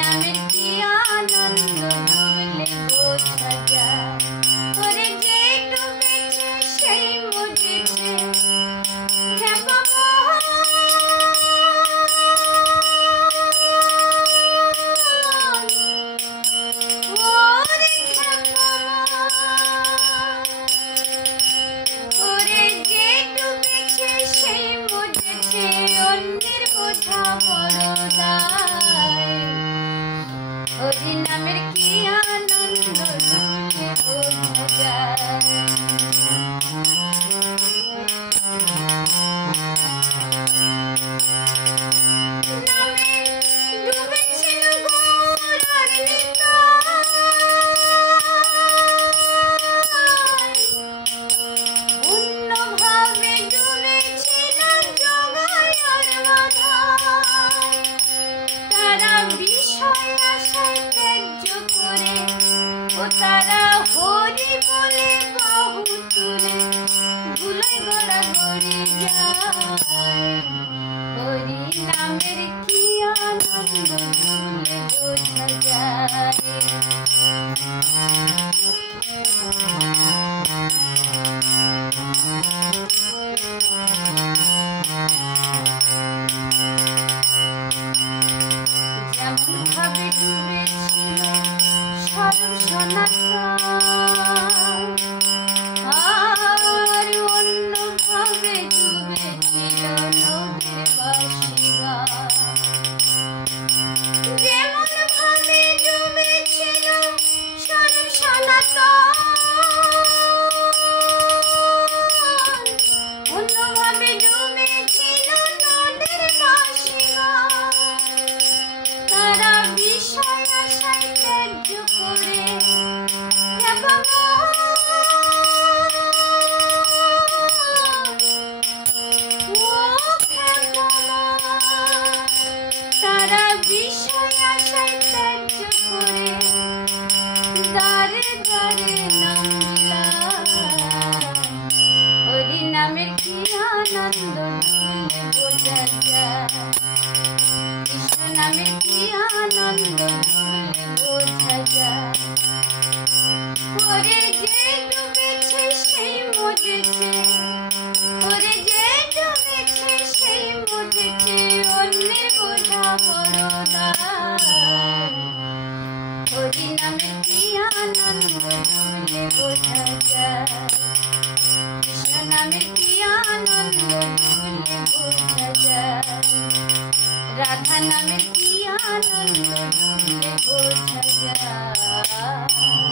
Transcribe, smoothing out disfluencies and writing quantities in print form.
নামের কি আনন্দ ডুবলে বোঝা যায়। ওরে যে ডুবেছে সেই বুঝেছে খ্যাপা নামের কি আনন্দ ডুবলে বোঝা যায়। নামে ডুবেছিল গৌরার অন্যভাবে ডুবেছিল জগায়ার বাধায়। তারা বিষয় আশায় ত্যায্য করে ও তারা হরি বলে বাহু তুলে ভুলে গড়াগড়ি যায়। হরি নামের কি আনন্দ ডুবলে বোঝা যায়। যেমন ভাবে ডুবেছিল স্বরূপ সনাতন, আর অন্যভাবে ডুবেছিল নদীর বাসিগণ। যেমন ভাবে ডুবেছিল স্বরূপ সনাতন, অন্যভাবে ডুবেছিল নদীর বাসিগণ। তারা বিষয় আশায় ত্যায্য করে তারা বিষয় আশায় ত্যায্য করে দারে দারে নামলা। হরি নামের কি আনন্দ ডুবলে বোঝা যায়। কৃষ্ণ নামের কি আনন্দ ডুবলে বোঝা যায়। ওরে যে ডুবেছে সেই মজেছে, ওরে যে ডুবেছে সেই মজেছে অন্যের বোঝা বড় দায়। হরি নামের কি আনন্দ ডুবলে বোঝা যায়। কৃষ্ণ নামের কি আনন্দ ডুবলে বোঝা যায়। রাধা নামের কি আনন্দ ডুবলে বোঝা যায়।